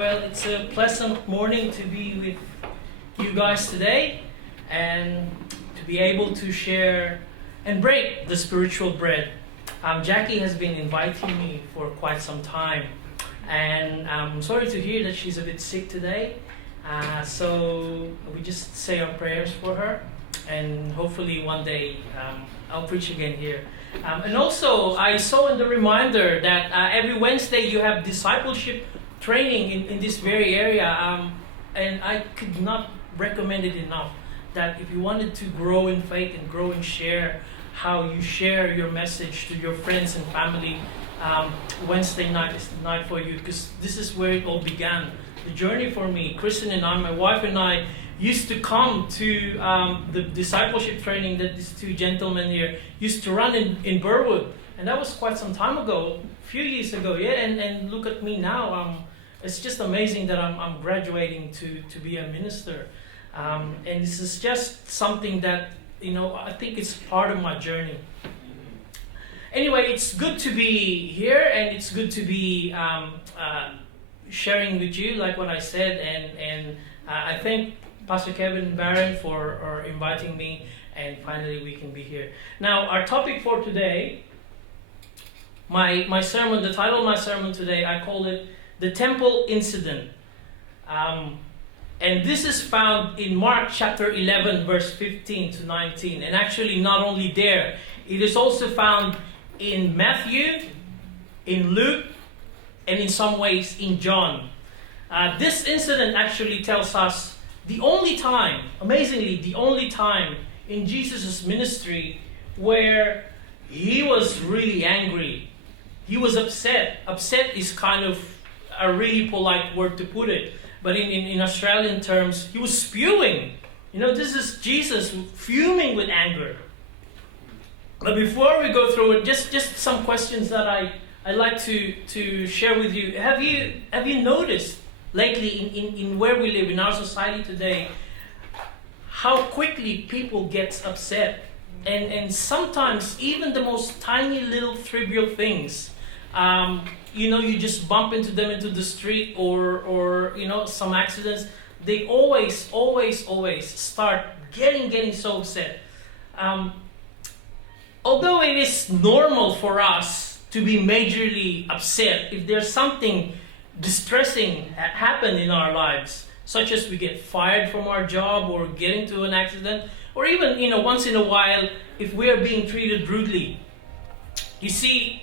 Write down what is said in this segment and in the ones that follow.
Well, it's a pleasant morning to be with you guys today and to be able to share and break the spiritual bread. Jackie has been inviting me for quite some time, and I'm sorry to hear that she's a bit sick today. So we just say our prayers for her, and hopefully one day I'll preach again here. And also, I saw in the reminder that every Wednesday you have discipleship training in this very area, and I could not recommend it enough. That if you wanted to grow in faith and grow and share how you share your message to your friends and family, Wednesday night is the night for you, because this is where it all began. The journey for me, Kristen and I, my wife and I, used to come to the discipleship training that these two gentlemen here used to run in Burwood. And that was quite some time ago, a few years ago, yeah. And look at me now. It's just amazing that I'm graduating to be a minister. And this is just something that, I think it's part of my journey. Anyway, it's good to be here, and it's good to be sharing with you, like what I said. And I thank Pastor Kevin Barron for inviting me, and finally we can be here. Now, our topic for today, my sermon, the title of my sermon today, I called it The Temple Incident. And this is found in Mark chapter 11, verse 15 to 19. And actually not only there, it is also found in Matthew, in Luke, and in some ways in John. This incident actually tells us the only time, amazingly, the only time in Jesus' ministry where he was really angry. He was upset. Upset is kind of a really polite word to put it. But in Australian terms, he was spewing. This is Jesus fuming with anger. But before we go through it, just some questions that I'd like to share with you. Have you noticed lately in where we live, in our society today, how quickly people get upset? And sometimes even the most tiny little trivial things, you just bump into them into the street or some accidents, they always start getting so upset. Although it is normal for us to be majorly upset if there's something distressing happen in our lives, such as we get fired from our job or get into an accident, or even once in a while if we are being treated rudely. You see,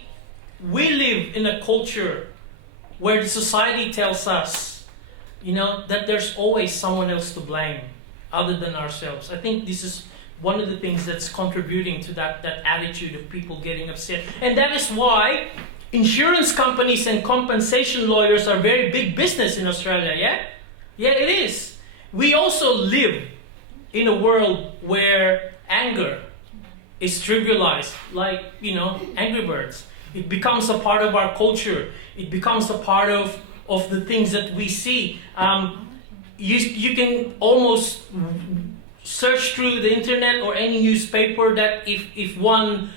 we live in a culture where the society tells us that there's always someone else to blame other than ourselves. I think this is one of the things that's contributing to that attitude of people getting upset. And that is why insurance companies and compensation lawyers are very big business in Australia, yeah? Yeah, it is. We also live in a world where anger is trivialized, like, Angry Birds. It becomes a part of our culture. It becomes a part of the things that we see. You can almost search through the internet or any newspaper that if one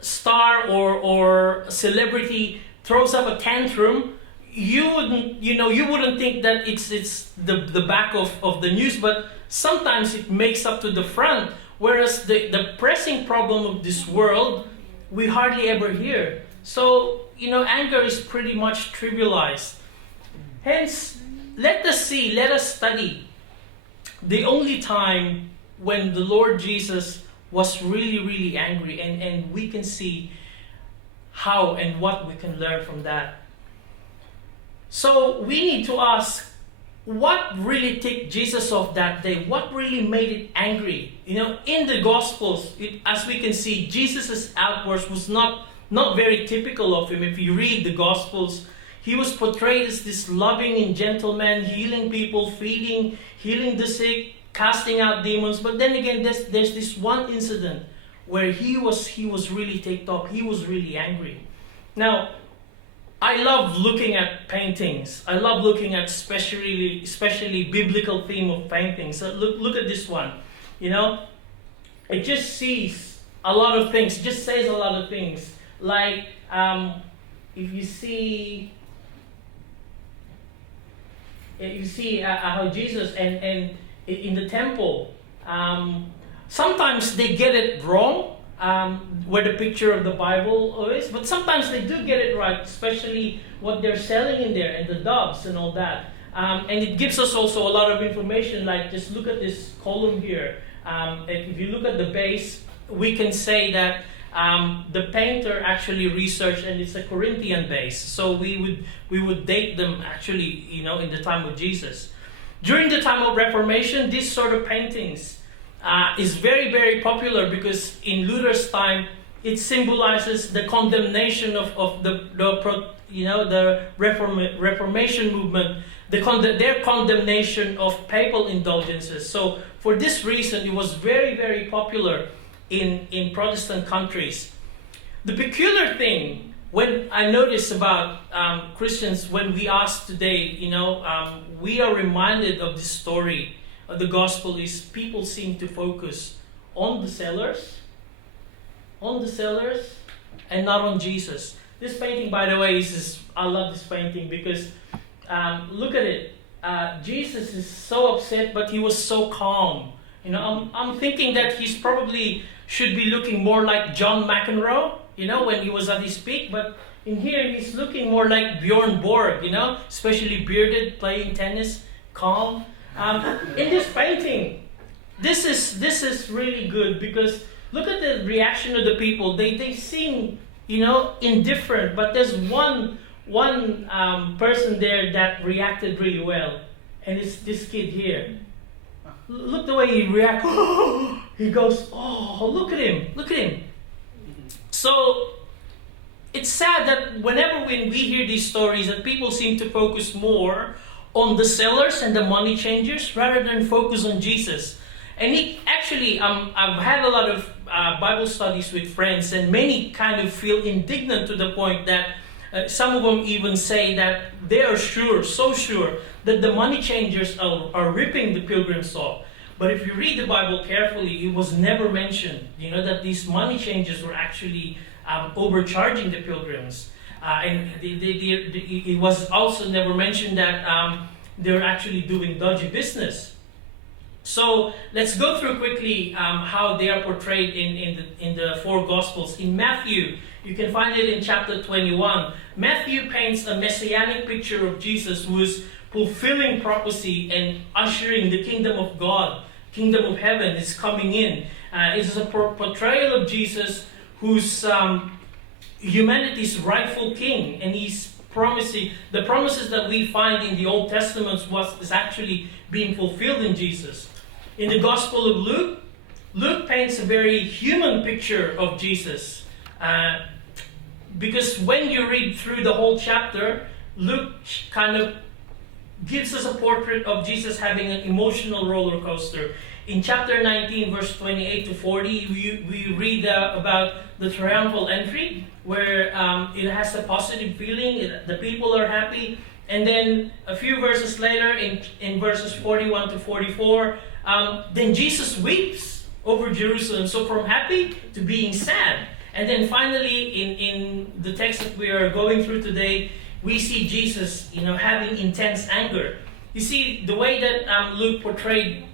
star or celebrity throws up a tantrum, you wouldn't think that it's the back of the news, but sometimes it makes up to the front. Whereas the pressing problem of this world, we hardly ever hear. So, anger is pretty much trivialized. Hence, let us study the only time when the Lord Jesus was really, really angry, and we can see how and what we can learn from that. So we need to ask, what really ticked Jesus off that day? What really made it angry? In the Gospels, as we can see, Jesus' outburst was not very typical of him. If you read the Gospels, he was portrayed as this loving and gentle man, healing people, feeding, healing the sick, casting out demons. But then again, there's this one incident where he was really ticked off. He was really angry. Now, I love looking at paintings. I love looking at especially biblical theme of paintings. So look at this one. It just sees a lot of things. It just says a lot of things. Like if you see You see how Jesus and in the temple, sometimes they get it wrong, where the picture of the Bible is, but sometimes they do get it right, especially what they're selling in there and the doves and all that. And it gives us also a lot of information, like just look at this column here. If you look at the base, we can say that the painter actually researched, and it's a Corinthian base. So we would date them actually, in the time of Jesus. During the time of Reformation, this sort of paintings is very, very popular because in Luther's time, it symbolizes the condemnation of the Reformation movement, their condemnation of papal indulgences. So for this reason, it was very, very popular in Protestant countries. The peculiar thing when I notice about Christians, when we ask today, we are reminded of this story of the gospel, is people seem to focus on the sellers, and not on Jesus. This painting, by the way, I love this painting because look at it. Jesus is so upset, but he was so calm. I'm thinking that he's probably should be looking more like John McEnroe, when he was at his peak. But in here, he's looking more like Bjorn Borg, especially bearded, playing tennis, calm. In this painting, this is really good because look at the reaction of the people. They seem, indifferent, but there's one person there that reacted really well, and it's this kid here. Look the way he reacts. He goes, oh, look at him. So it's sad that when we hear these stories, that people seem to focus more on the sellers and the money changers rather than focus on Jesus. And I've had a lot of Bible studies with friends, and many kind of feel indignant to the point that some of them even say that they are so sure that the money changers are ripping the pilgrims off. But if you read the Bible carefully, it was never mentioned, that these money changers were actually overcharging the pilgrims. And it was also never mentioned that they're actually doing dodgy business. So let's go through quickly how they are portrayed in the four Gospels. In Matthew, you can find it in chapter 21. Matthew paints a messianic picture of Jesus who is fulfilling prophecy and ushering the kingdom of God, kingdom of heaven is coming in. It's a portrayal of Jesus who's humanity's rightful king, and he's promising the promises that we find in the Old Testament is actually being fulfilled in Jesus. In the Gospel of Luke paints a very human picture of Jesus. Because when you read through the whole chapter, Luke kind of gives us a portrait of Jesus having an emotional roller coaster. In chapter 19, verse 28 to 40, we read about the triumphal entry, where it has a positive feeling, the people are happy. And then a few verses later, in verses 41 to 44, then Jesus weeps over Jerusalem. So from happy to being sad. And then finally, in the text that we are going through today, we see Jesus, having intense anger. You see, the way that Luke portrayed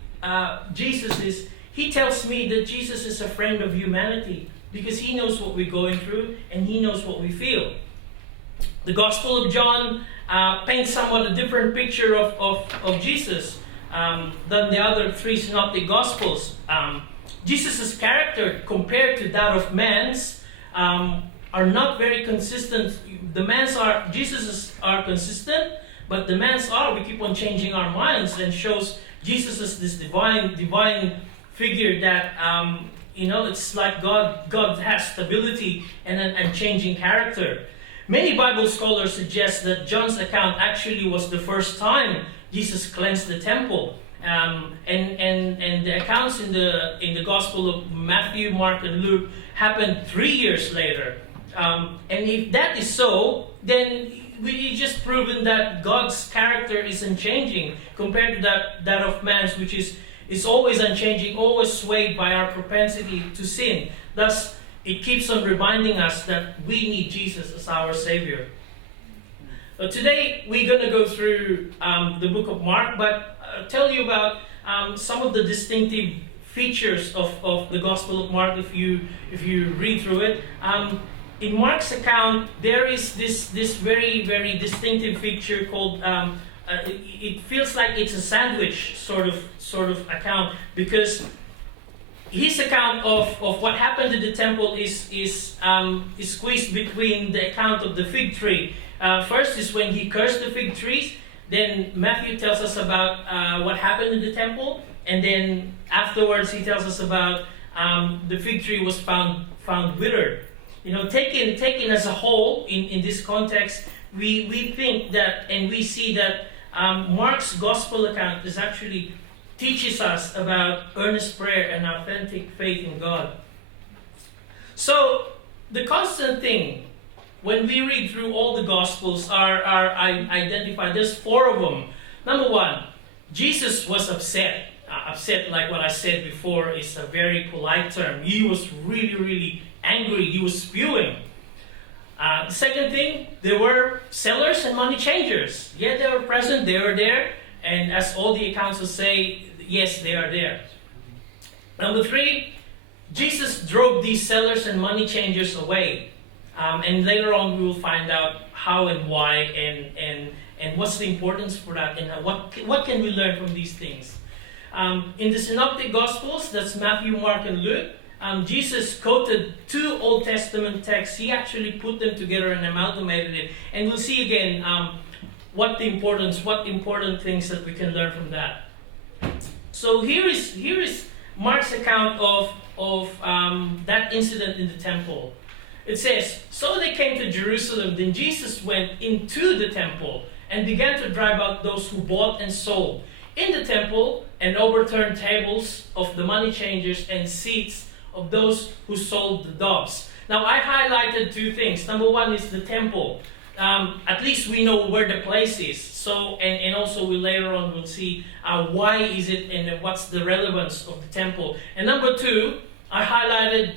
Jesus is, he tells me that Jesus is a friend of humanity because he knows what we're going through and he knows what we feel. The Gospel of John paints somewhat a different picture of Jesus than the other three synoptic Gospels. Jesus' character compared to that of man's are not very consistent. Jesus are consistent, but the man's we keep on changing our minds, and shows Jesus as this divine figure that it's like God has stability and changing character. Many Bible scholars suggest that John's account actually was the first time Jesus cleansed the temple. And the accounts in the Gospel of Matthew, Mark, and Luke happened 3 years later. And if that is so, then we just proven that God's character is unchanging compared to that of man's, which is always unchanging, always swayed by our propensity to sin. Thus, it keeps on reminding us that we need Jesus as our Savior. Today we're going to go through the book of Mark, but tell you about some of the distinctive features of the Gospel of Mark if you read through it. In Mark's account, there is this very, very distinctive feature called it feels like it's a sandwich sort of account, because his account of what happened in the temple is squeezed between the account of the fig tree. First is when he cursed the fig trees. Then Matthew tells us about what happened in the temple, and then afterwards he tells us about the fig tree was found withered. Taken as a whole in this context, we think that, and we see that Mark's gospel account is actually teaches us about earnest prayer and authentic faith in God. So the constant thing when we read through all the gospels are identified. There's 4 of them. Number 1, Jesus was upset. Upset, like what I said before, is a very polite term. He was really, really angry. He was spewing. The second thing, there were sellers and money changers. Yeah, they were present. They were there. And as all the accounts will say, yes, they are there. Number 3, Jesus drove these sellers and money changers away. And later on we will find out how and why and what's the importance for that, and what can we learn from these things. In the Synoptic Gospels, that's Matthew, Mark, and Luke, Jesus quoted 2 Old Testament texts. He actually put them together and amalgamated it. And we'll see again what important things that we can learn from that. So here is Mark's account of that incident in the temple. It says, "So they came to Jerusalem. Then Jesus went into the temple and began to drive out those who bought and sold in the temple, and overturned tables of the money changers and seats of those who sold the doves." Now I highlighted 2 things. Number 1 is the temple. At least we know where the place is. So and also later on we'll see why is it and what's the relevance of the temple. And number 2, I highlighted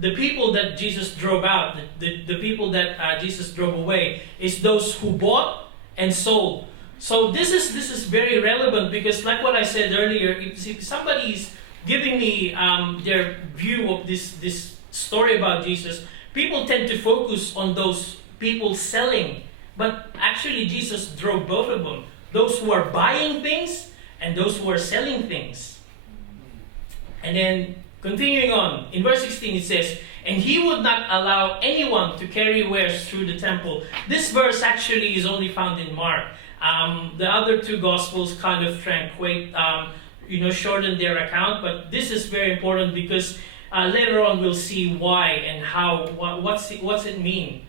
the people that Jesus drove out, the people that Jesus drove away, is those who bought and sold. So this is very relevant, because like what I said earlier, if somebody is giving me their view of this story about Jesus, people tend to focus on those people selling. But actually Jesus drove both of them. Those who are buying things and those who are selling things. And then continuing on, in verse 16 it says, "And he would not allow anyone to carry wares through the temple." This verse actually is only found in Mark. The other 2 Gospels kind of shorten their account, but this is very important because later on we'll see why and how, what's it mean.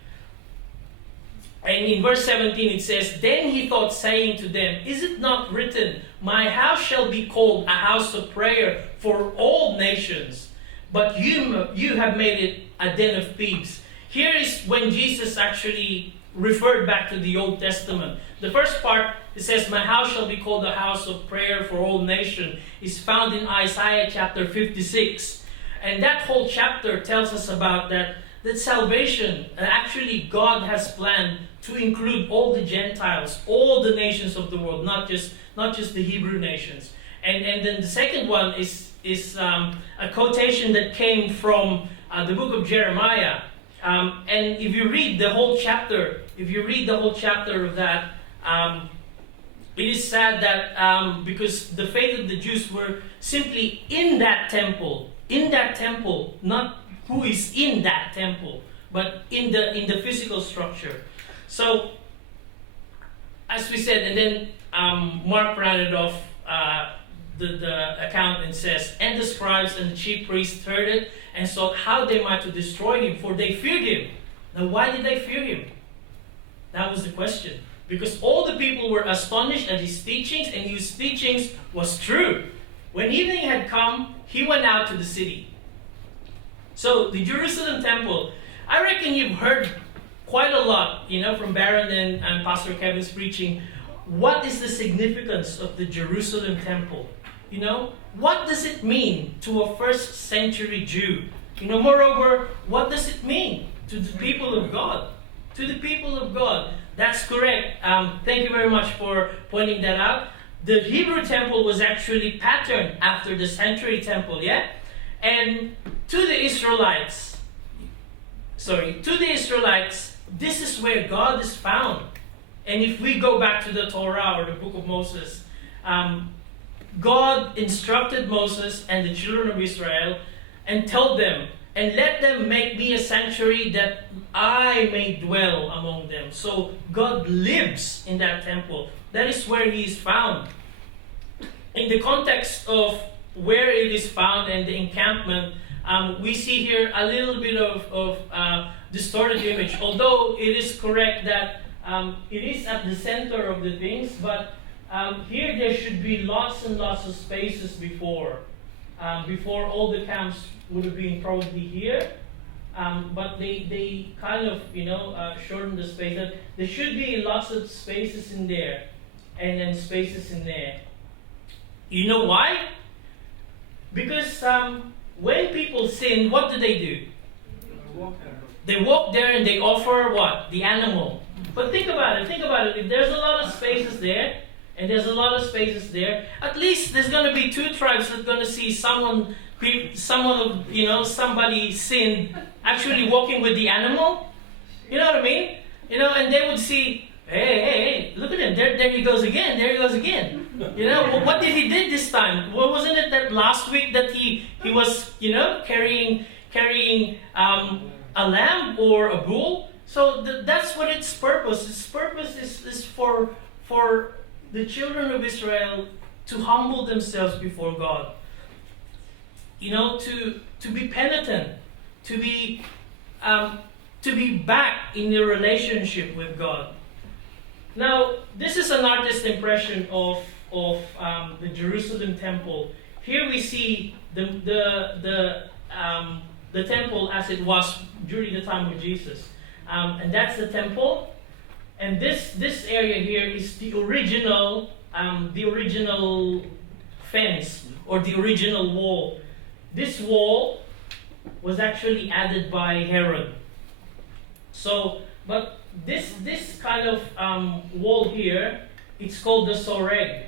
And in verse 17 it says, "Then he thought, saying to them, Is it not written, My house shall be called a house of prayer for all nations, but you have made it a den of thieves." Here is when Jesus actually referred back to the Old Testament. The first part, it says, "My house shall be called a house of prayer for all nations," is found in Isaiah chapter 56. And that whole chapter tells us about that salvation, actually God has planned to include all the Gentiles, all the nations of the world, not just the Hebrew nations. And then the second one is a quotation that came from the book of Jeremiah. And if you read the whole chapter of that, it is sad that because the faith of the Jews were simply in that temple, not who is in that temple, but in the physical structure. So, as we said, and then Mark rounded off the account and says, "And the scribes and the chief priests heard it and sought how they might to destroy him, for they feared him." Now, why did they fear him? That was the question. Because all the people were astonished at his teachings, and his teachings was true. When evening had come, he went out to the city. So, the Jerusalem temple, I reckon you've heard quite a lot, from Baron and Pastor Kevin's preaching. What is the significance of the Jerusalem temple? What does it mean to a first century Jew? Moreover, what does it mean to the people of God? To the people of God. That's correct. Thank you very much for pointing that out. The Hebrew temple was actually patterned after the sanctuary temple, yeah? And to the Israelites, this is where God is found. And if we go back to the Torah or the book of Moses, God instructed Moses and the children of Israel and told them, and let them make me a sanctuary that I may dwell among them. So God lives in that temple. That is where He is found. In the context of where it is found and the encampment, we see here a little bit of distorted image. Although it is correct that it is at the center of the things, but here there should be lots and lots of spaces before all the camps would have been probably here. But they kind of, shortened the space. There should be lots of spaces in there and then spaces in there. You know why? Because when people sin, what do? They walk there and they offer what? The animal. But think about it. If there's a lot of spaces there, and there's a lot of spaces there, at least there's going to be two tribes that are going to see somebody sinned actually walking with the animal. You know what I mean? And they would see, hey, look at him. There he goes again. What did he did this time? Well, wasn't it that last week that he was, carrying a lamb or a bull? So that's what its purpose. Its purpose is for the children of Israel to humble themselves before God. To be penitent, to be back in a relationship with God. Now, this is an artist's impression of the Jerusalem temple. Here we see the temple as it was during the time of Jesus, and that's the temple. And this area here is the original fence or the original wall. This wall was actually added by Herod. But this kind of wall here, it's called the Soreg.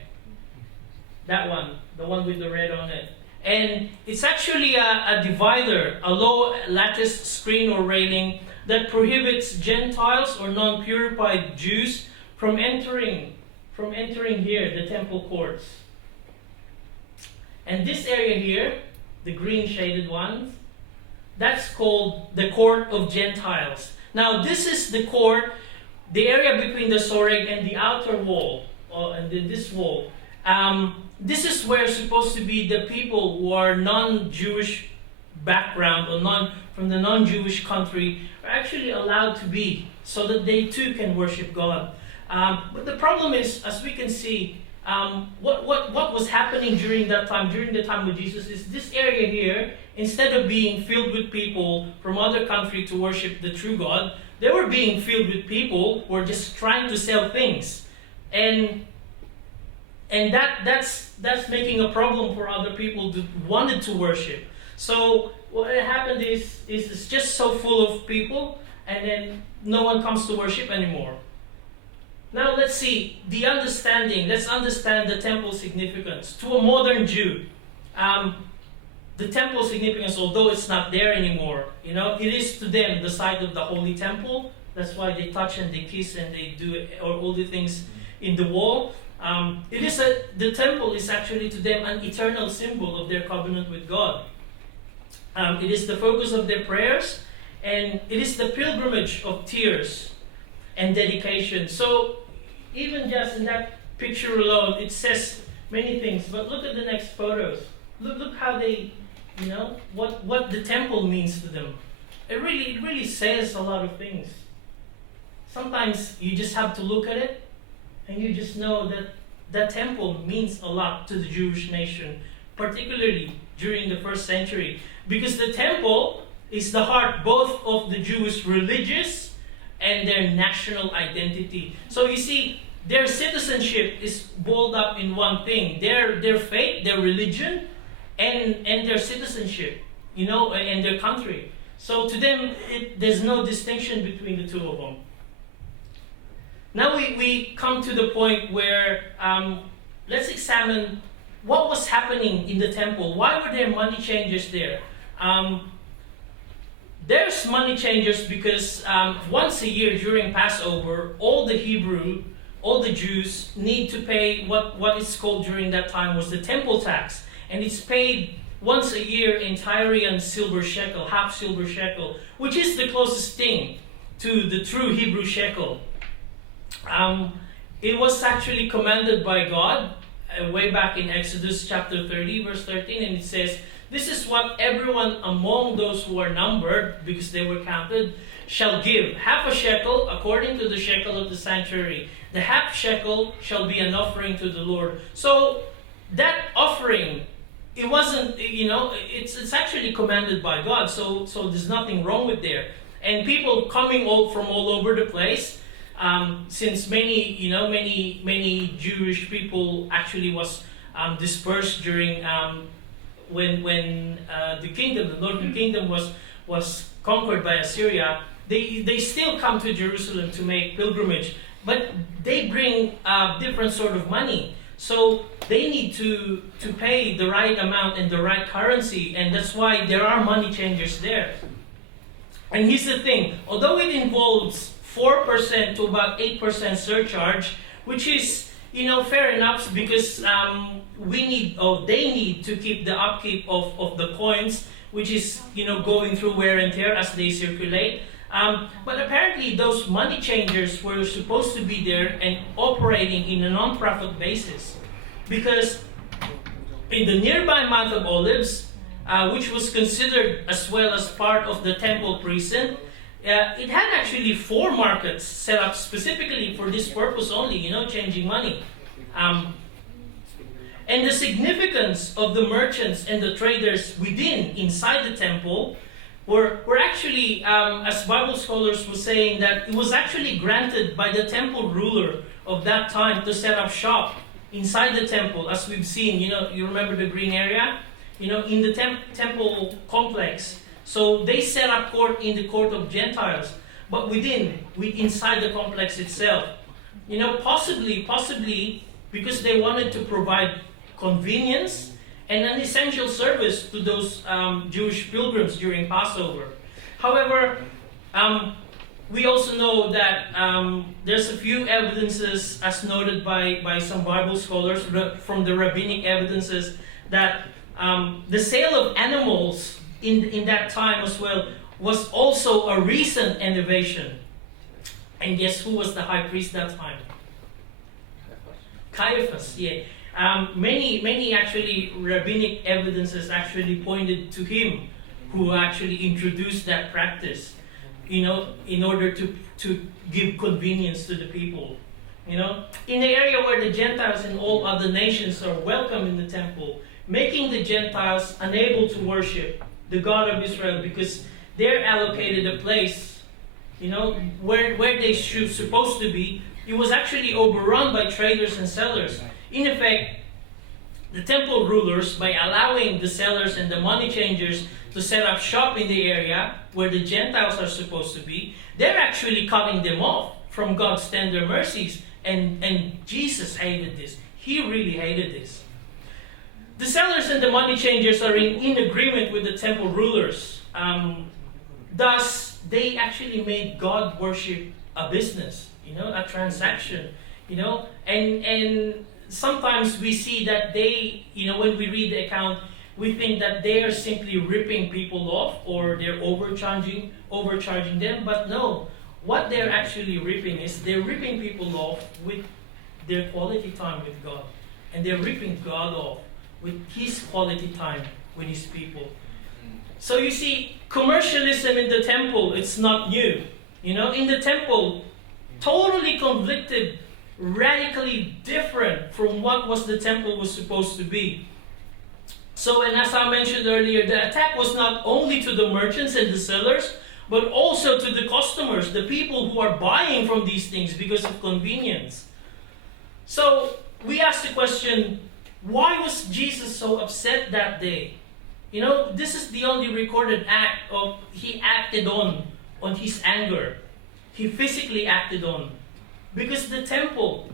That one, the one with the red on it. And it's actually a divider, a low lattice screen or railing that prohibits Gentiles or non-purified Jews from entering here, the temple courts. And this area here, the green shaded ones, that's called the court of Gentiles. Now this is the court, the area between the Soreg and the outer wall, and this wall. This is where supposed to be the people who are non-Jewish background or from the non-Jewish country are actually allowed to be, so that they too can worship God. But the problem is, as we can see, what was happening during the time of Jesus, is this area here, instead of being filled with people from other country to worship the true God, they were being filled with people who were just trying to sell things, and that's making a problem for other people who wanted to worship. So what happened is it's just so full of people, and then no one comes to worship anymore. Now let's see let's understand the temple significance. To a modern Jew, the temple significance, although it's not there anymore, it is to them the site of the holy temple. That's why they touch and they kiss and they do all the things in the wall. The temple is actually to them an eternal symbol of their covenant with God. It is the focus of their prayers, and it is the pilgrimage of tears and dedication. So even just in that picture alone, it says many things. But look at the next photos. Look how they, what the temple means to them. It really says a lot of things. Sometimes you just have to look at it, and you just know that that temple means a lot to the Jewish nation, particularly during the first century. Because the temple is the heart both of the Jewish religious and their national identity. So you see, their citizenship is boiled up in one thing: their faith, their religion, and their citizenship, and their country. So to them, there's no distinction between the two of them. Now we come to the point where let's examine what was happening in the temple. Why were there money changers there? There's money changers because once a year during Passover, all the Jews need to pay what is called during that time was the temple tax. And it's paid once a year in Tyrian silver shekel, half silver shekel, which is the closest thing to the true Hebrew shekel. It was actually commanded by God way back in Exodus chapter 30, verse 13, and it says, "This is what everyone among those who are numbered, because they were counted, shall give. Half a shekel according to the shekel of the sanctuary. The half shekel shall be an offering to the Lord." So that offering, it wasn't, it's actually commanded by God. So there's nothing wrong with there. And people coming from all over the place, since many Jewish people actually was dispersed during when the northern kingdom was conquered by Assyria. They still come to Jerusalem to make pilgrimage, but they bring different sort of money. So they need to pay the right amount and the right currency, and that's why there are money changers there. And here's the thing, although it involves 4% to about 8% surcharge, which is, fair enough because they need to keep the upkeep of the coins, which is, going through wear and tear as they circulate. But apparently those money changers were supposed to be there and operating in a non-profit basis, because in the nearby Mount of Olives, which was considered as well as part of the temple precinct, it had actually 4 markets set up specifically for this purpose only, changing money. And the significance of the merchants and the traders inside the temple were actually, as Bible scholars were saying, that it was actually granted by the temple ruler of that time to set up shop inside the temple, as we've seen. You remember the green area? In the temple complex. So they set up court in the court of Gentiles, but inside the complex itself. Possibly because they wanted to provide convenience and an essential service to those Jewish pilgrims during Passover. However, we also know that there's a few evidences, as noted by some Bible scholars from the rabbinic evidences, that the sale of animals in that time as well was also a recent innovation. And guess who was the high priest that time? Caiaphas, yeah. Many actually rabbinic evidences actually pointed to him, who actually introduced that practice, in order to give convenience to the people. In the area where the Gentiles and all other nations are welcome in the temple, making the Gentiles unable to worship the God of Israel because they're allocated a place, where they should supposed to be. It was actually overrun by traders and sellers. In effect, the temple rulers, by allowing the sellers and the money changers to set up shop in the area where the Gentiles are supposed to be, they're actually cutting them off from God's tender mercies. And Jesus hated this. He really hated this. The sellers and the money changers are in agreement with the temple rulers. Thus, they actually made God worship a business, a transaction, and sometimes we see that they, when we read the account, we think that they are simply ripping people off or they're overcharging them. But no, what they're actually ripping is they're ripping people off with their quality time with God. And they're ripping God off with His quality time with His people. So you see, commercialism in the temple, it's not new. In the temple, totally conflicted, radically different from what the temple was supposed to be. So, and as I mentioned earlier, the attack was not only to the merchants and the sellers, but also to the customers, the people who are buying from these things because of convenience. So, we ask the question, why was Jesus so upset that day? This is the only recorded act He acted on his anger. He physically acted on. Because the temple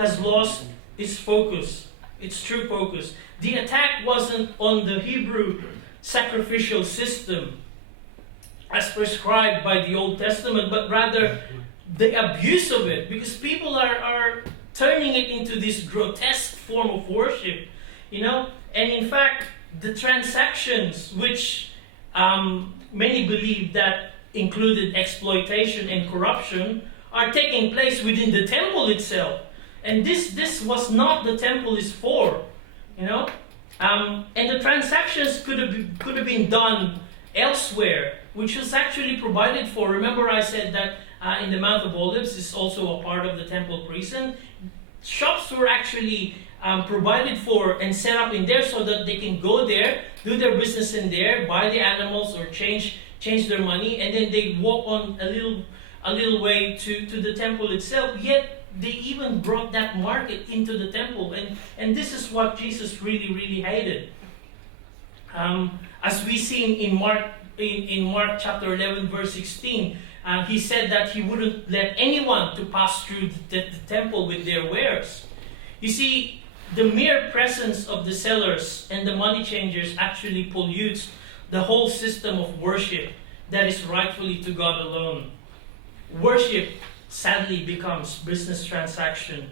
has lost its focus, its true focus. The attack wasn't on the Hebrew sacrificial system as prescribed by the Old Testament, but rather the abuse of it, because people are turning it into this grotesque form of worship, and in fact the transactions which many believe that included exploitation and corruption are taking place within the temple itself, and this was not the temple is for, and the transactions could have been done elsewhere, which was actually provided for. Remember, I said that in the Mount of Olives is also a part of the temple precinct. Shops were actually provided for and set up in there so that they can go there, do their business in there, buy the animals or change their money, and then they walk on a little way to the temple itself. Yet they even brought that market into the temple, and this is what Jesus really, really hated. As we see in Mark chapter 11 verse 16, he said that he wouldn't let anyone to pass through the temple with their wares. You see, the mere presence of the sellers and the money changers actually pollutes the whole system of worship that is rightfully to God alone. Worship sadly becomes business transaction.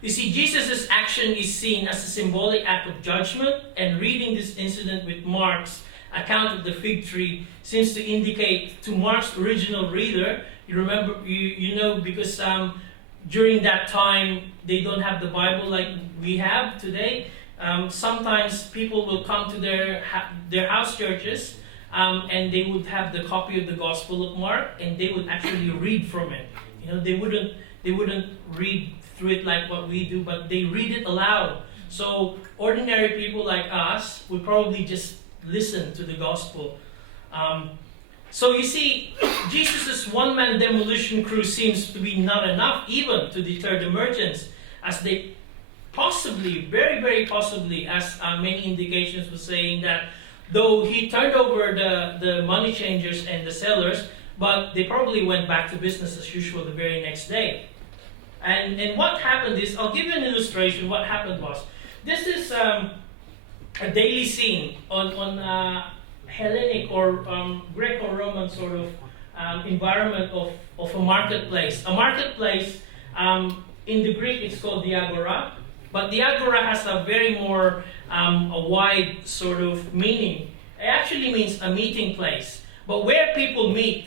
You see, Jesus' action is seen as a symbolic act of judgment, and reading this incident with Mark's account of the fig tree seems to indicate to Mark's original reader, you remember, because during that time they don't have the Bible like we have today. Sometimes people will come to their house churches, and they would have the copy of the Gospel of Mark, and they would actually read from it. They wouldn't read through it like what we do, but they read it aloud. So ordinary people like us would probably just listen to the gospel. So you see, Jesus' one-man demolition crew seems to be not enough even to deter the merchants, as they possibly, very, very possibly, as many indications were saying, that though he turned over the money changers and the sellers, but they probably went back to business as usual the very next day. And what happened is, I'll give you an illustration. What happened was, this is a daily scene on Hellenic or Greco-Roman sort of environment of a marketplace. A marketplace, in the Greek it's called the agora, but the agora has a very more a wide sort of meaning. It actually means a meeting place. But where people meet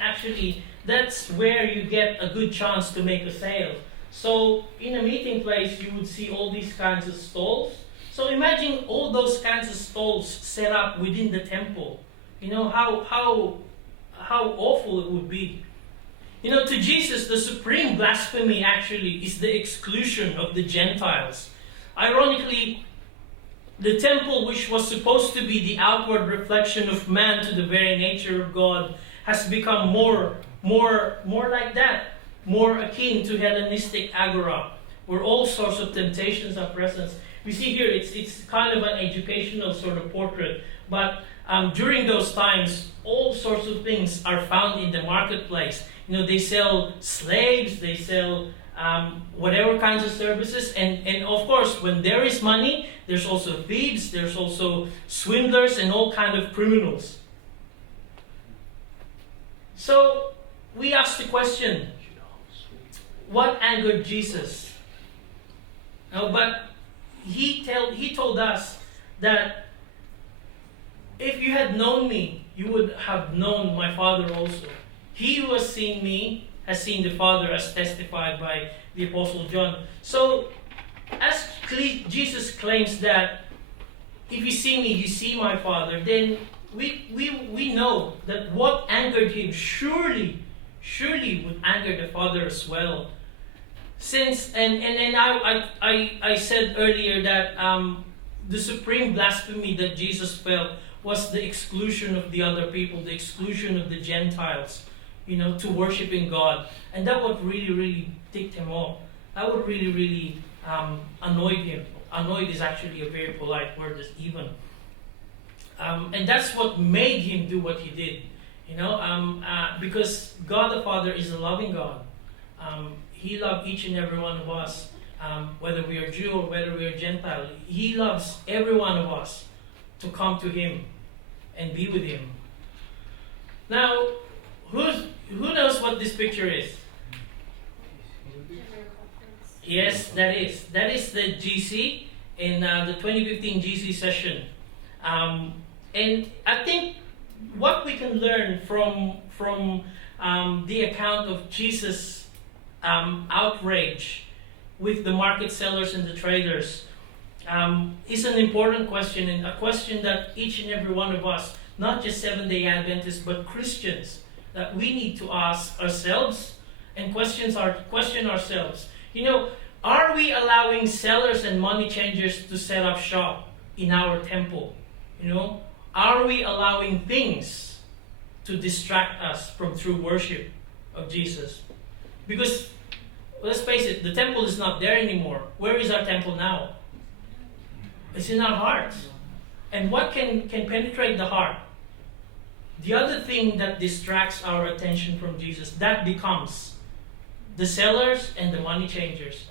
actually, that's where you get a good chance to make a sale. So in a meeting place, you would see all these kinds of stalls. So imagine all those kinds of stalls set up within the temple. How awful it would be. To Jesus, the supreme blasphemy actually is the exclusion of the Gentiles. Ironically, the temple, which was supposed to be the outward reflection of man to the very nature of God, has become more like that, more akin to Hellenistic agora, where all sorts of temptations are present. We see here it's kind of an educational sort of portrait, but during those times, all sorts of things are found in the marketplace. They sell slaves, they sell whatever kinds of services, and of course, when there is money, there's also thieves, there's also swindlers, and all kind of criminals. So we ask the question, what angered Jesus? But he told us that if you had known me, you would have known my Father also. He who has seen me has seen the Father, as testified by the Apostle John. So, as Jesus claims that if you see me, you see my Father, then we know that what angered him surely would anger the Father as well. Since I said earlier that the supreme blasphemy that Jesus felt was the exclusion of the other people, the exclusion of the Gentiles, to worshiping God, and that would really, really ticked him off. That would really, really annoyed him. Annoyed is actually a very polite word, even. And that's what made him do what he did. Because God the Father is a loving God. He loves each and every one of us, whether we are Jew or whether we are Gentile. He loves every one of us to come to Him and be with Him. Now, who knows what this picture is? Yes, that is the GC in the 2015 GC session, and I think what we can learn from the account of Jesus' outrage with the market sellers and the traders is an important question, and a question that each and every one of us, not just Seventh-day Adventists, but Christians, that we need to ask ourselves and question ourselves. Are we allowing sellers and money changers to set up shop in our temple? Are we allowing things to distract us from true worship of Jesus? Because, let's face it, the temple is not there anymore. Where is our temple now? It's in our hearts. And what can penetrate the heart? The other thing that distracts our attention from Jesus, that becomes the sellers and the money changers.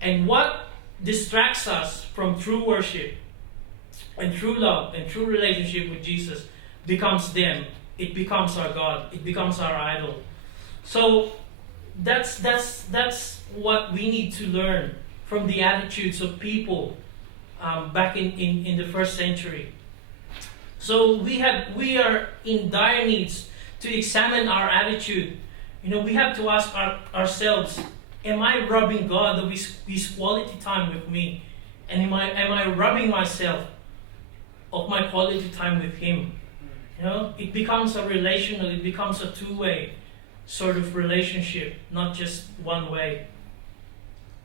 And what distracts us from true worship and true love and true relationship with Jesus becomes them. It becomes our God. It becomes our idol. So that's what we need to learn from the attitudes of people back in the first century. So we are in dire needs to examine our attitude. We have to ask ourselves, am I robbing God of His quality time with me? And am I robbing myself of my quality time with Him? It becomes a relational, it becomes a two-way sort of relationship, not just one way.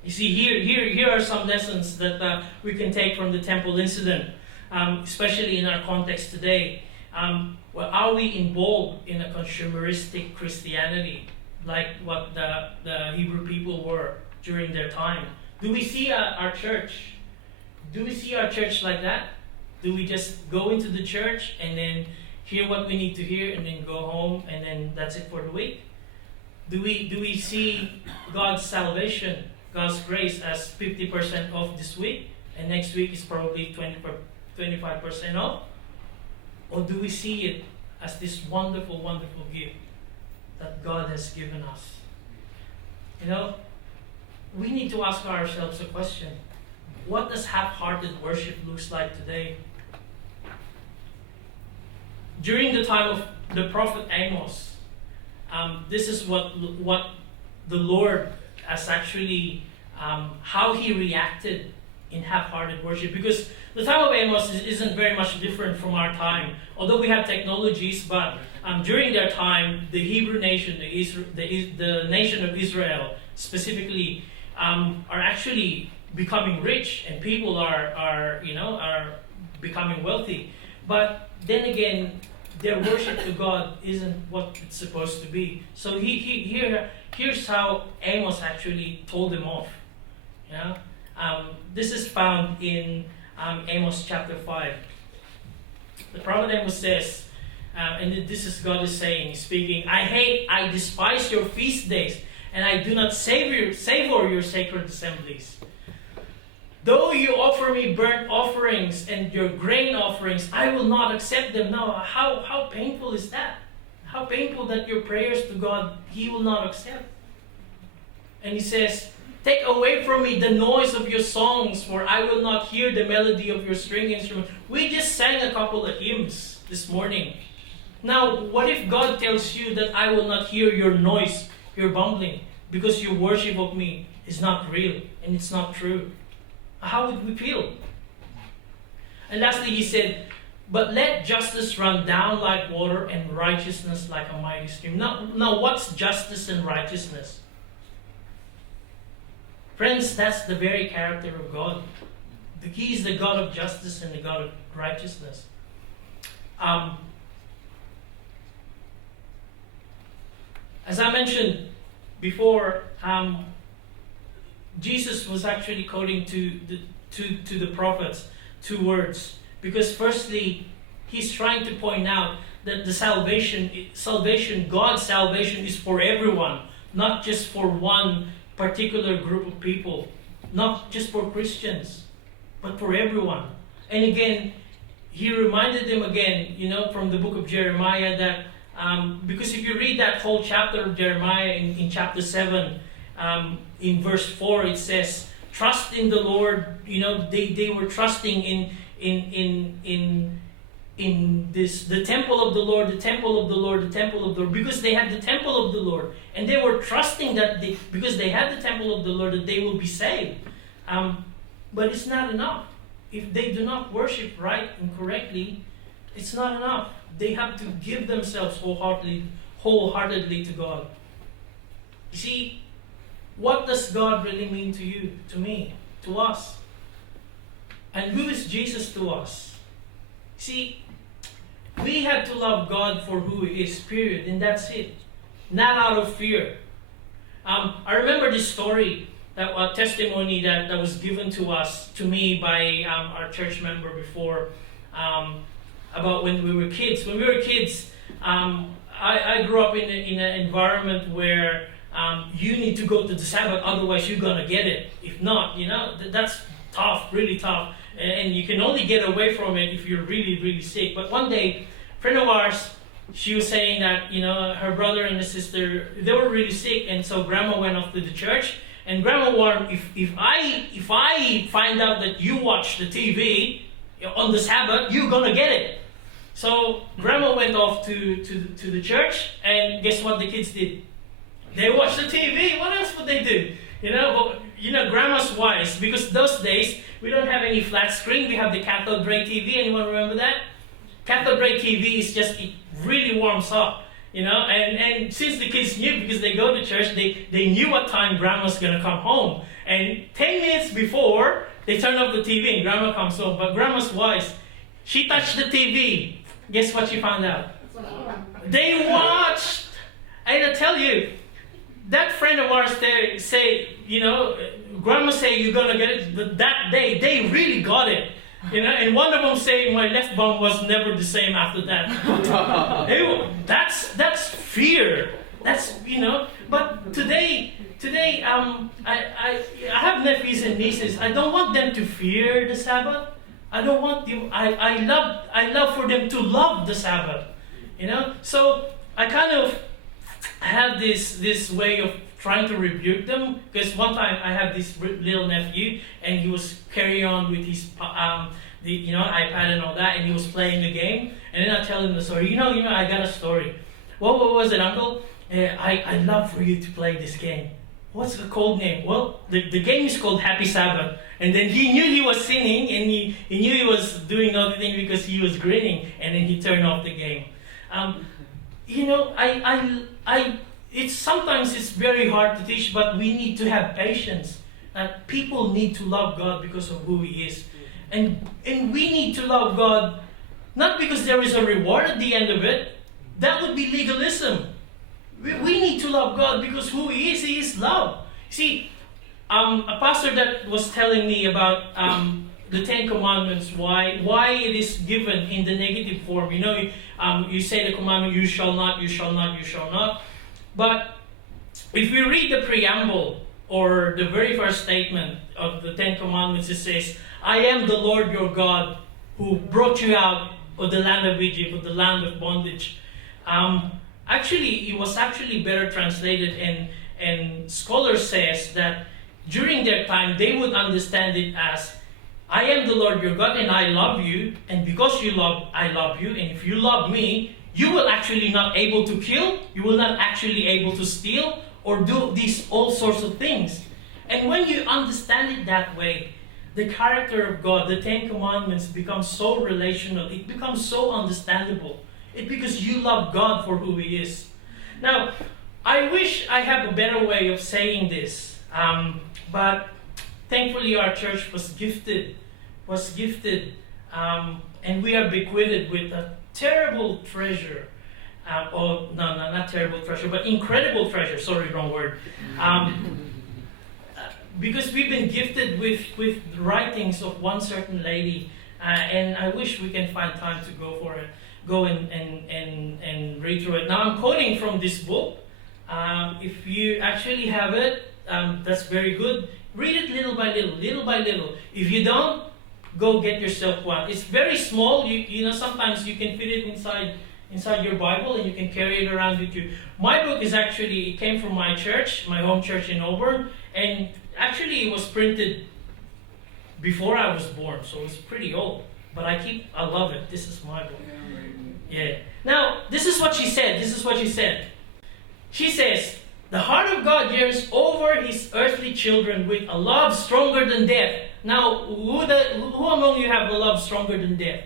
You see, here are some lessons that we can take from the temple incident, especially in our context today. Are we involved in a consumeristic Christianity, like what the Hebrew people were during their time? Do we see our church? Do we see our church like that? Do we just go into the church and then hear what we need to hear and then go home and then that's it for the week? Do we see God's salvation, God's grace as 50% off this week, and next week is probably 25% off? Or do we see it as this wonderful, wonderful gift that God has given us? We need to ask ourselves a question. What does half-hearted worship looks like today? During the time of the prophet Amos, this is what the Lord has actually, how He reacted in half-hearted worship. Because the time of Amos isn't very much different from our time. Although we have technologies, but during their time, the Hebrew nation, the nation of Israel specifically, are actually becoming rich, and people are becoming wealthy. But then again, their worship to God isn't what it's supposed to be. So here's how Amos actually told them off. This is found in Amos chapter 5. The prophet Amos says, and this is God is saying, speaking, I despise your feast days, and I do not savor your sacred assemblies. Though you offer me burnt offerings and your grain offerings, I will not accept them. Now, how painful is that? How painful that your prayers to God, He will not accept. And He says, take away from me the noise of your songs, for I will not hear the melody of your string instrument. We just sang a couple of hymns this morning. Now, what if God tells you that I will not hear your noise, your bumbling, because your worship of me is not real and it's not true? How would we feel? And lastly, He said, but let justice run down like water and righteousness like a mighty stream. Now what's justice and righteousness? Friends, that's the very character of God. He is the God of justice and the God of righteousness. As I mentioned before, Jesus was actually quoting to the prophets 2 words. Because firstly, He's trying to point out that the salvation, God's salvation is for everyone, not just for one particular group of people, not just for Christians, but for everyone. And again, he reminded them again, from the book of Jeremiah that, because if you read that whole chapter of Jeremiah in chapter 7, in verse 4, it says, trust in the Lord. They were trusting in this, the temple of the Lord, the temple of the Lord, the temple of the Lord, because they had the temple of the Lord. And they were trusting that because they had the temple of the Lord, that they will be saved. But it's not enough. If they do not worship right and correctly, it's not enough. They have to give themselves wholeheartedly to God. You see, what does God really mean to you, to me, to us? And who is Jesus to us? See, we have to love God for who He is, period, and that's it. Not out of fear. I remember this story, that testimony that was given to me by our church member before, about when we were kids. When we were kids, I grew up in an environment where you need to go to the Sabbath, otherwise you're gonna get it. If not, that's tough, really tough. And you can only get away from it if you're really, really sick. But one day, a friend of ours, she was saying that, her brother and the sister, they were really sick, and so grandma went off to the church. And grandma warned, if I find out that you watch the TV on the Sabbath, you're gonna get it. So grandma went off to the church, and guess what the kids did? They watched the TV. What else would they do? Grandma's wise, because those days we don't have any flat screen. We have the cathode ray TV. Anyone remember that? Cathode ray TV is just, it really warms up, and since the kids knew, because they go to church, they knew what time grandma's gonna come home. And 10 minutes before, they turn off the TV and grandma comes home. But grandma's wise. She touched the TV. Guess what she found out? They watched. And I tell you, that friend of ours there say, grandma say you're gonna get it, but that day they really got it. And one of them say my left bum was never the same after that. That's fear. That's But today I have nephews and nieces. I don't want them to fear the Sabbath. I don't want them. I love for them to love the Sabbath. So I kind of have this way of trying to rebuke them, because one time I have this little nephew and he was carrying on with his iPad and all that, and he was playing the game, and then I tell him the story. I got a story. What was it, Uncle? I'd love for you to play this game. What's the code name? Well, the game is called Happy Sabbath. And then he knew he was singing, and he knew he was doing other thing because he was grinning, and then he turned off the game. Sometimes it's very hard to teach, but we need to have patience. People need to love God because of who He is. And we need to love God not because there is a reward at the end of it. That would be legalism. We need to love God because who He is love. See, a pastor that was telling me about the Ten Commandments, why it is given in the negative form. You say the commandment, you shall not, you shall not, you shall not. But if we read the preamble, or the very first statement of the Ten Commandments, it says, I am the Lord your God who brought you out of the land of Egypt, of the land of bondage. Actually, it was actually better translated, and scholars says that during their time, they would understand it as, I am the Lord your God and I love you, and because I love you, and if you love me, you will actually not able to kill, you will not actually able to steal, or do these all sorts of things. And when you understand it that way, the character of God, the Ten Commandments becomes so relational, it becomes so understandable. It's because you love God for who He is. Now, I wish I have a better way of saying this, but thankfully our church was gifted, and we are bequeathed with a terrible treasure. Not terrible treasure, but incredible treasure. Sorry, wrong word. Because we've been gifted with writings of one certain lady, and I wish we can find time to go for it. go and read through it. Now I'm quoting from this book. If you actually have it, that's very good. Read it little by little, little by little. If you don't, go get yourself one. It's very small. You know, sometimes you can fit it inside your Bible and you can carry it around with you. My book is actually, it came from my church, my home church in Auburn, and actually it was printed before I was born, so it's pretty old. But I love it. This is my book. Yeah. Now, this is what she said. She says, the heart of God yearns over his earthly children with a love stronger than death. Now, who among you have a love stronger than death?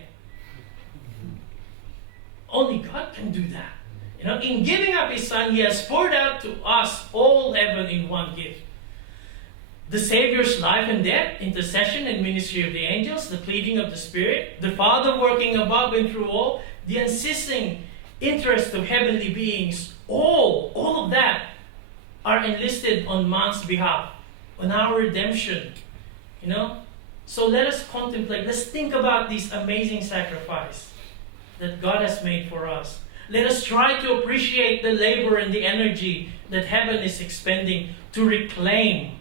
Only God can do that. You know, in giving up his son, he has poured out to us all heaven in one gift. The Savior's life and death, intercession and ministry of the angels, the pleading of the Spirit, the Father working above and through all, the unceasing interest of heavenly beings, all of that are enlisted on man's behalf, on our redemption. You know? So let us contemplate, let's think about this amazing sacrifice that God has made for us. Let us try to appreciate the labor and the energy that heaven is expending to reclaim.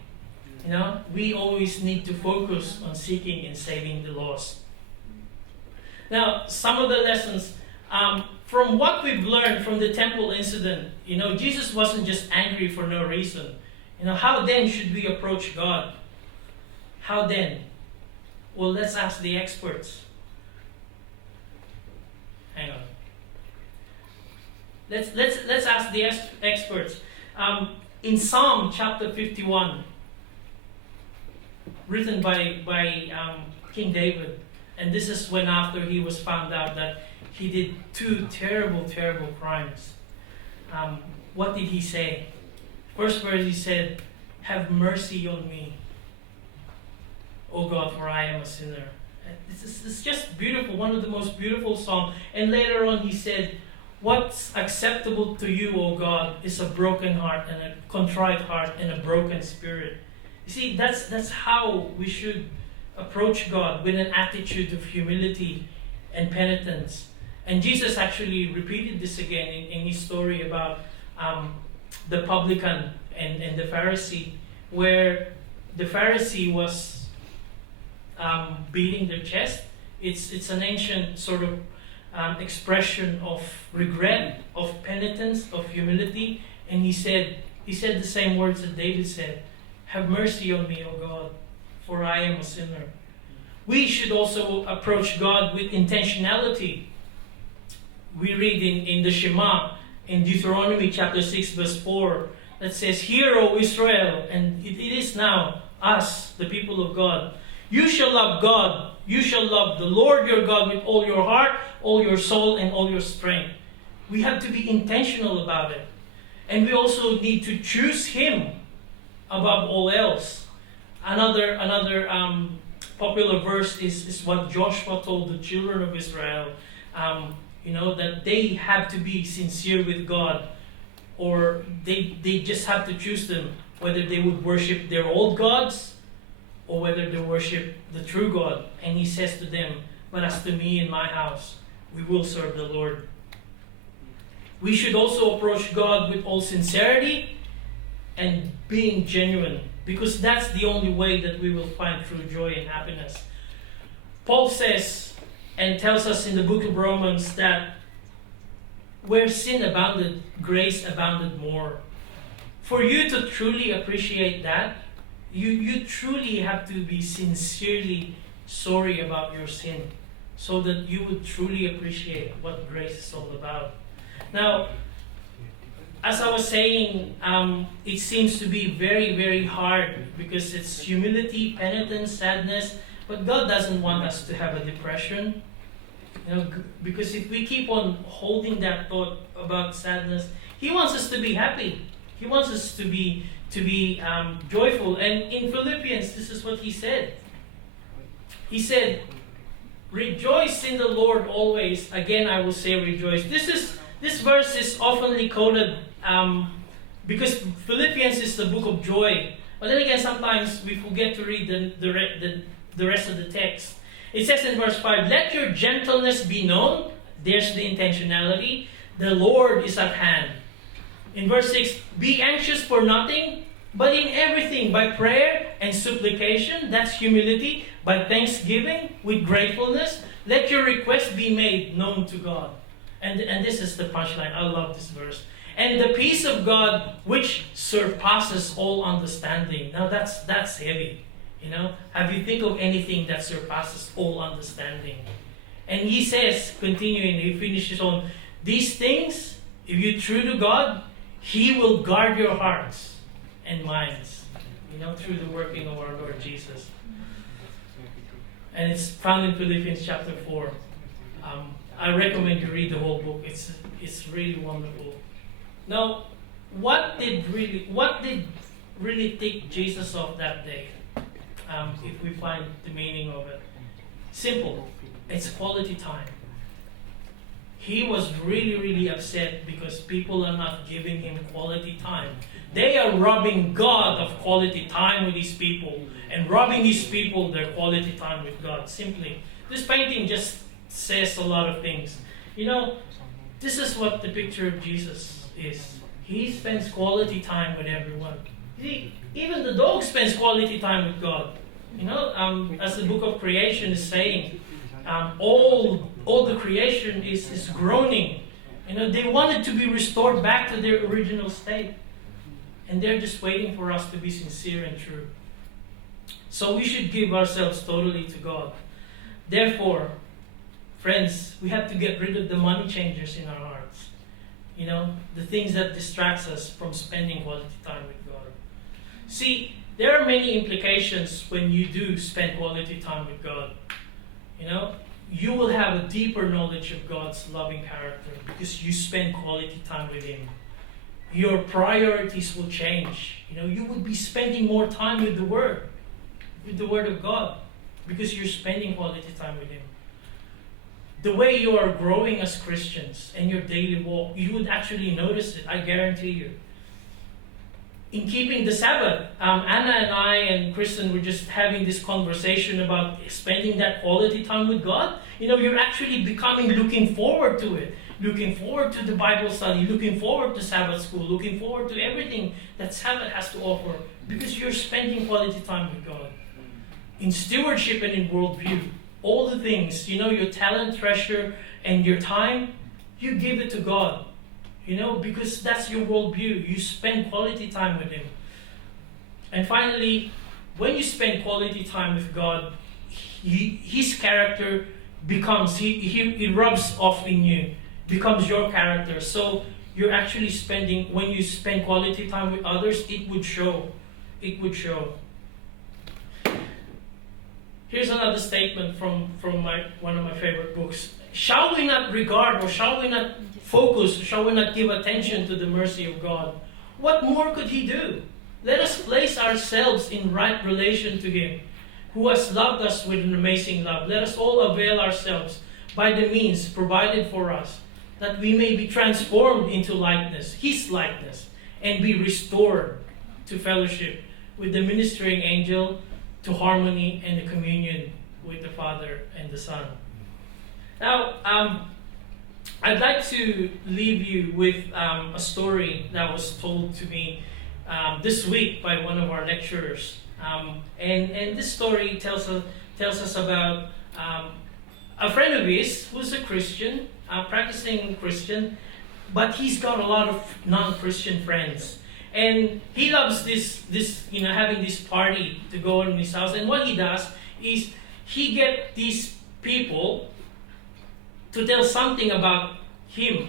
You know, we always need to focus on seeking and saving the lost. Now, some of the lessons from what we've learned from the temple incident, you know, Jesus wasn't just angry for no reason. You know, how then should we approach God? How then? Well, let's ask the experts. Hang on. Let's ask the experts. In Psalm chapter 51, written by King David, and this is when after he was found out that he did two terrible crimes. What did he say? First verse he said, "Have mercy on me, O God, for I am a sinner." It's just beautiful, one of the most beautiful songs. And later on he said, "What's acceptable to you, O God, is a broken heart and a contrite heart and a broken spirit." You see, that's how we should approach God, with an attitude of humility and penitence. And Jesus actually repeated this again in his story about the publican and the Pharisee, where the Pharisee was beating their chest. It's an ancient sort of expression of regret, of penitence, of humility. And he said the same words that David said, "Have mercy on me, O God, for I am a sinner." We should also approach God with intentionality. We read in the Shema, in Deuteronomy chapter 6 verse 4, that says, "Hear, O Israel," and it is now us, the people of God, "You shall love God, you shall love the Lord your God with all your heart, all your soul, and all your strength." We have to be intentional about it. And we also need to choose Him above all else. Another popular verse is what Joshua told the children of Israel, that they have to be sincere with God, or they just have to choose them, whether they would worship their old gods or whether they worship the true God. And he says to them, "But as to me and my house, we will serve the Lord." We should also approach God with all sincerity and being genuine, because that's the only way that we will find true joy and happiness. Paul says and tells us in the book of Romans that where sin abounded, grace abounded more. For you to truly appreciate that, you truly have to be sincerely sorry about your sin, so that you would truly appreciate what grace is all about. Now, as I was saying, it seems to be very, very hard, because it's humility, penitence, sadness. But God doesn't want us to have a depression, because if we keep on holding that thought about sadness, He wants us to be happy. He wants us to be joyful. And in Philippians, this is what he said. He said, "Rejoice in the Lord always. Again, I will say rejoice." This verse is oftenly quoted because Philippians is the book of joy. But then again, sometimes we forget to read the rest of the text. It says in verse 5, "Let your gentleness be known There's the intentionality. The Lord is at hand. In verse 6, be anxious for nothing, but in everything, by prayer and supplication, that's humility, by thanksgiving, with gratefulness, let your requests be made known to God. And this is the punchline. I love this verse. And the peace of God, which surpasses all understanding. Now that's heavy. Have you think of anything that surpasses all understanding? And he says, continuing, he finishes on, these things, if you're true to God, He will guard your hearts and minds, through the working of our Lord Jesus. And it's found in Philippians chapter 4. I recommend you read the whole book. It's really wonderful. Now, what did really take Jesus off that day? If we find the meaning of it, simple. It's quality time. He was really, really upset because people are not giving him quality time. They are robbing God of quality time with his people and robbing his people their quality time with God. Simply, this painting just says a lot of things. This is what the picture of Jesus is. He spends quality time with everyone. Even the dog spends quality time with God. As the book of creation is saying, all the creation is groaning. They wanted to be restored back to their original state. And they're just waiting for us to be sincere and true. So we should give ourselves totally to God. Therefore, friends, we have to get rid of the money changers in our hearts. The things that distracts us from spending quality time with God. See, there are many implications when you do spend quality time with God. You will have a deeper knowledge of God's loving character because you spend quality time with Him. Your priorities will change. You would be spending more time with the Word of God, because you're spending quality time with Him. The way you are growing as Christians and your daily walk, you would actually notice it, I guarantee you. In keeping the Sabbath, Anna and I and Kristen were just having this conversation about spending that quality time with God. You're actually looking forward to it. Looking forward to the Bible study, looking forward to Sabbath school, looking forward to everything that Sabbath has to offer, because you're spending quality time with God. In stewardship and in worldview, all the things, your talent, treasure, and your time, you give it to God. Because that's your worldview. You spend quality time with Him. And finally, when you spend quality time with God, His character becomes, He rubs off in you, becomes your character. So you're actually when you spend quality time with others, it would show. It would show. Here's another statement from one of my favorite books. Shall we not regard, or shall we not focus, shall we not give attention to the mercy of God? What more could He do? Let us place ourselves in right relation to Him, who has loved us with an amazing love. Let us all avail ourselves by the means provided for us, that we may be transformed into likeness, His likeness, and be restored to fellowship with the ministering angel, to harmony and the communion with the Father and the Son. Now, I'd like to leave you with a story that was told to me this week by one of our lecturers. And this story tells us about a friend of his who's a Christian, a practicing Christian, but he's got a lot of non-Christian friends. And he loves this having this party to go in his house. And what he does is he get these people to tell something about him,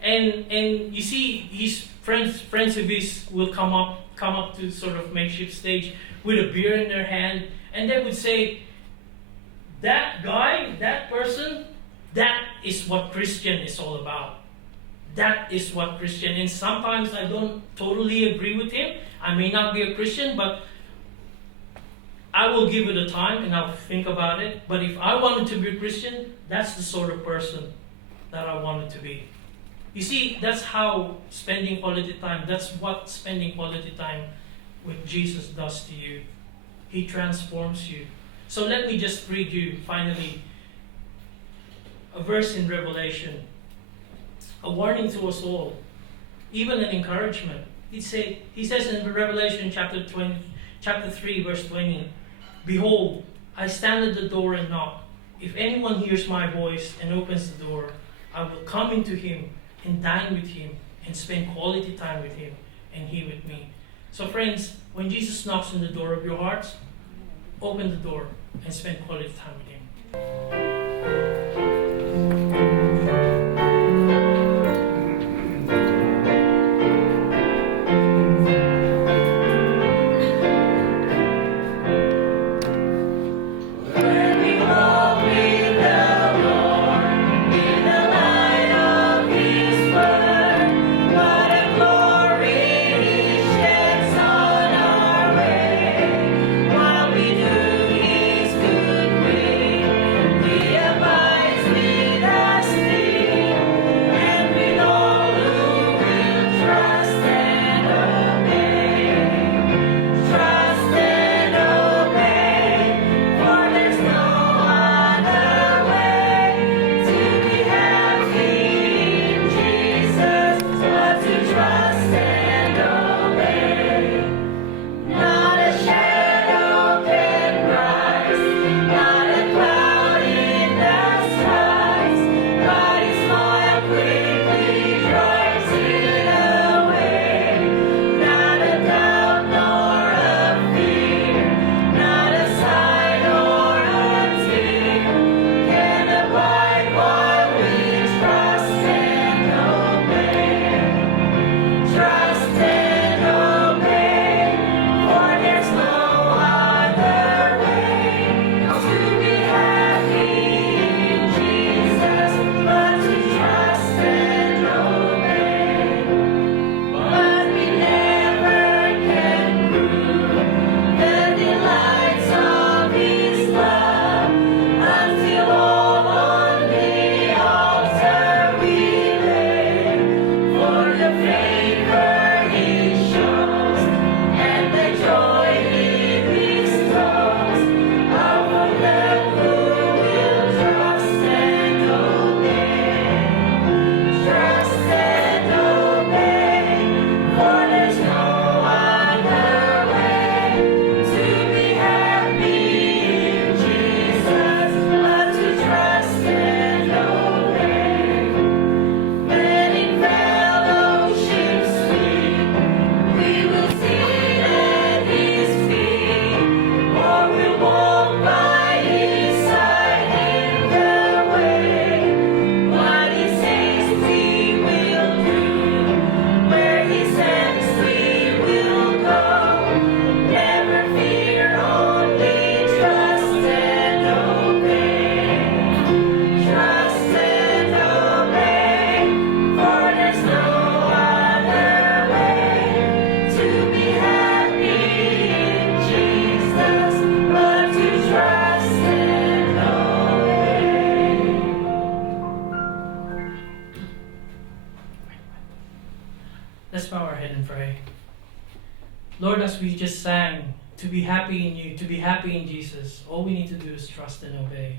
and you see his friends of his will come up to sort of makeshift stage with a beer in their hand, and they would say, that guy, that person, that is what Christian is all about. That is what Christian, and sometimes I don't totally agree with him. I may not be a Christian, but I will give it a time and I'll think about it. But if I wanted to be a Christian, that's the sort of person that I wanted to be. You see, that's how spending quality time, that's what spending quality time with Jesus does to you. He transforms you. So let me just read you finally a verse in Revelation, a warning to us all, even an encouragement. He says in Revelation chapter 3, verse 20, "Behold, I stand at the door and knock. If anyone hears my voice and opens the door, I will come into him and dine with him and spend quality time with him and he with me." So friends, when Jesus knocks on the door of your hearts, open the door and spend quality time with him. Let's bow our head and pray. Lord, as we just sang, to be happy in you, to be happy in Jesus, all we need to do is trust and obey.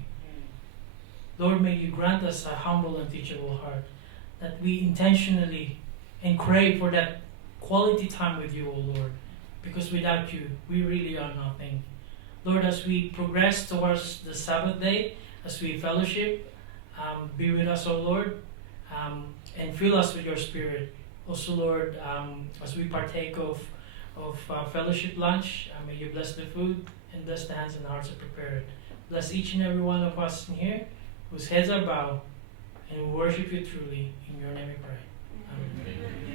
Lord, may you grant us a humble and teachable heart, that we intentionally and crave for that quality time with you, O Lord, because without you, we really are nothing. Lord, as we progress towards the Sabbath day, as we fellowship, be with us, O Lord, and fill us with your Spirit. Also, Lord, as we partake of fellowship lunch, may you bless the food and bless the hands and hearts that prepare it. Bless each and every one of us in here whose heads are bowed, and we worship you truly. In your name we pray. Amen.